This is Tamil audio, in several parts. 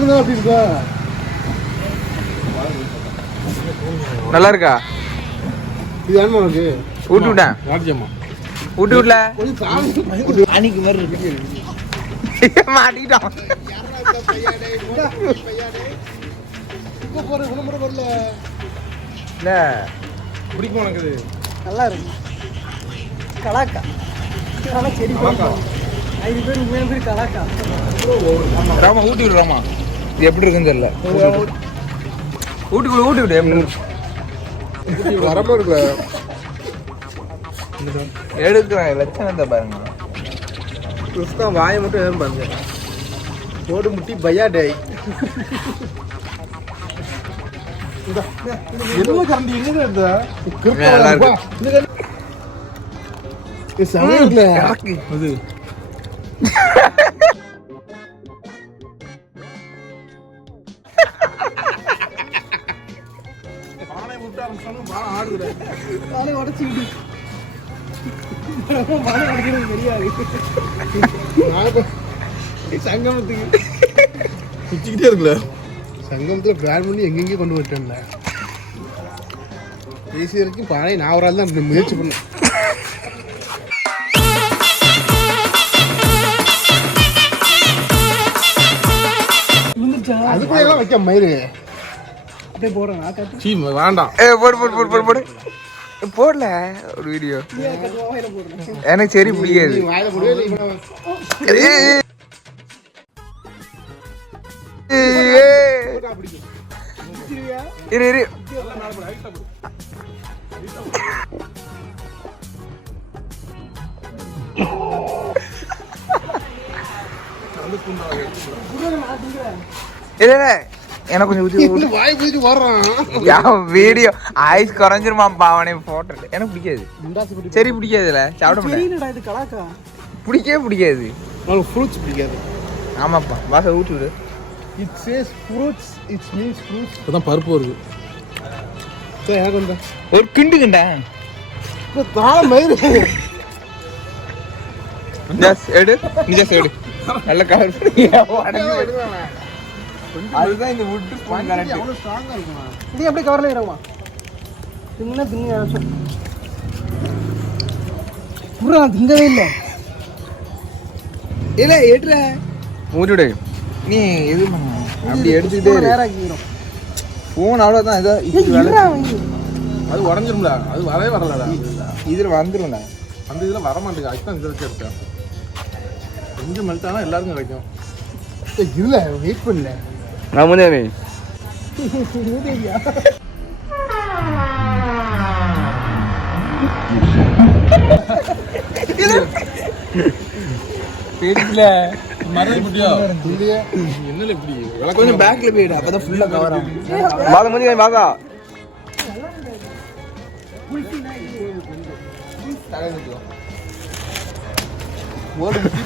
இருந்தா அப்படி இருக்கா? நல்லா இருக்கா? இது என்ன உனக்கு? ஊட்டி விட்டேன். ராஜ்யம்மா ஊட்டி விடல? அன்னைக்கு மாதிரி இருக்கு. இல்ல. பிடிக்கும் உனக்கு இது? நல்லா இருக்கு. கலாக்கா. நல்லா செடி போட்டோம் ஐந்து பேர் உண்மையான பேர் கலாக்கா. ராமா ஊட்டி விடு ராமா. இது எப்படி இருக்குன்னு தெரியல. ஊட்டி விடு ஊட்டி விடு எப்படி இருக்கு? வரமா இருக்குல்ல? எடுக்கிறேன் லட்சணத்தை பாருங்க. ருஸ்கா வாயை மட்டும் ஏன் பாருங்க போடு முட்டி பையா டே என்ன கரண்டி எங்க இருந்தா நல்லா இருக்கு. சமையல இறக்கு. அது. ஆரம்பிச்சாலும் பானை ஆடுது பாலை உடச்சி விடு. பாலை உடைக்கிறது தெரியாது. சங்கமத்துக்கு. சுத்திக்கிட்டே இருக்குல்ல? சங்கமத்தில் பிளான் பண்ணி எங்கெங்கே கொண்டு போயிட்டேன்ல. பேசி வரைக்கும் பானை நான் ஒரு ஆள் தான் முயற்சி பண்ணேன். அதுக்குள்ள எல்லாம் வைக்க மயிறு. அப்படியே போடுறேன் நான் கட்டு சீ வேண்டாம். ஏ போடு போடு போடு போடு போடு. போடல ஒரு வீடியோ எனக்கு சரி சரியா இரு இரு. இல்ல எனக்கு கொஞ்சம் ஊத்தி இந்த வாய் போயிட்டு வர்றான். வீடியோ ஐஸ் குறைஞ்சிருமாப்பா அவனே போட்டோ எனக்கு பிடிக்காது. சரி பிடிக்காதுல சாப்பிட மாட்டேன். தெரியலடா இது கலாக்கா. பிடிக்கவே பிடிக்காது. ஃப்ரூட்ஸ் பிடிக்காது. ஆமாப்பா. வாச ஊட்டி விடு. It says fruits it's means fruits இப்போதான் பருப்பு வருது. ஒரு கிண்டு கிண்டா? தாழ மயிறு. ஜஸ் எடு. ஜஸ் எடு. நல்ல கவர் அதுதான் இந்த வுட் ஸ்பூன் கரெக்ட் அவ்வளோ ஸ்ட்ராங்காக இருக்குமா? இது அப்படியே கவர்ல இரவா தின்ன தின்னு புறா நான் திங்கவே இல்லை. இல்ல எடுற ஊட்டி விடு நீ இது பண்ண. அப்படி எடுத்துக்கிட்டே இரு. நேரம் ஆக்கிக்கிறோம் ஃபோன் அவ்வளோதான் இதோ அது உடஞ்சிரும்ல அது வரவே வரலடா. இதில் வந்துரும்ல அந்த இதில் வர மாட்டேங்குது அதுதான் இந்த வச்சு எடுத்தேன் கொஞ்சம் மெல்ட் எல்லாருக்கும் கிடைக்கும். இல்லை வெயிட் பண்ணல என்னல இப்படி கொஞ்சம் பேக்ல போயிடு அப்பதான் ஃபுல்லா கவர் ஆகும். பாதம் முடிஞ்சு பாதா ஓடு முட்டி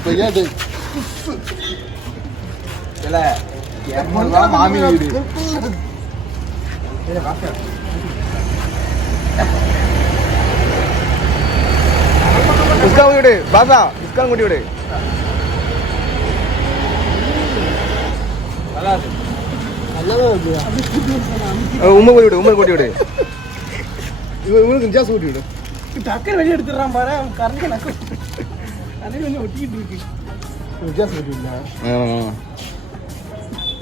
பையாது இல்ல இரநூறுவா மாமி வீடு டிஸ்கவுண்ட் விடு பாசா டிஸ்கவுண்ட் கூட்டி விடு நல்லாதான் இருக்கு உண்மை கூட்டி விடு உண்மை கூட்டி விடு இவன் இவனுக்கு ஜாஸ் ஊட்டி விடு டக்குனு வெளியே எடுத்துடுறான்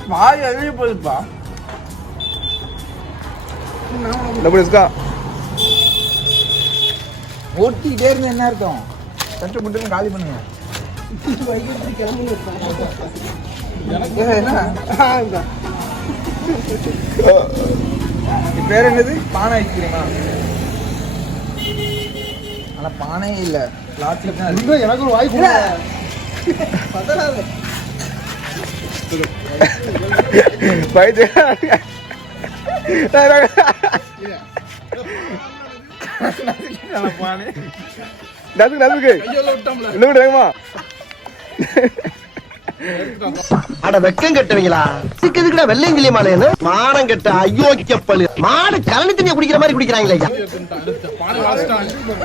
இருக்கு வாய் அழுகி போகுதுப்பா. டபுள் இஸ்கா. ஓட்டிக்கிட்டே இருந்தா என்ன அர்த்தம்? சட்டு முட்டுன்னு காலி பண்ணுங்க. பேர் என்னது? பானை ஐஸ்கிரீமா ஆனா பானையே இல்ல. இன்னும் எனக்கு ஒரு வாய் கூட பயத்து நசுக்கு நசுக்கு. இன்னும் வேகமா. அட வெக்கம் கெட்டவங்களா? இதுக்குடா வெள்ளையங்கிளி மாலைன்னு? மானம் கெட்ட அயோக்கிய பழு மாடு கலனி தண்ணிய குடிக்கிற மாதிரி குடிக்கிறாங்களே ஐயா.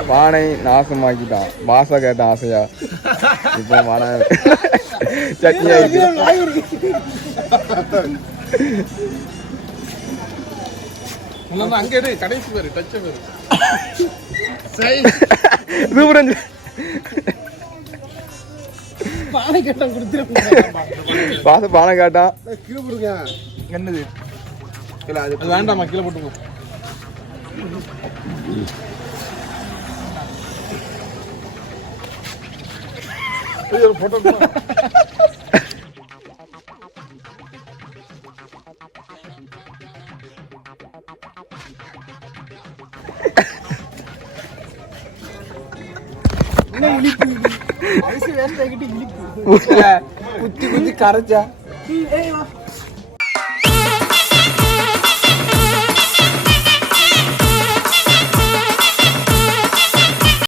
பானை நாசமாக்கிட்டான். பாசா கேட்ட ஆசையா? இப்போ பானை சட்னி அங்கே கடைசி பேரு டச் பேரு. இருந்துச்சு. பானை கட்டம் கொடுத்துருக்கோம் பாச பானை காட்டான் கீழே போடுங்க. என்னது? இல்ல அது வேண்டாமா கீழே போட்டுங்க ஐயோ, குத்தி குத்தி கரைச்சா ஏய் வா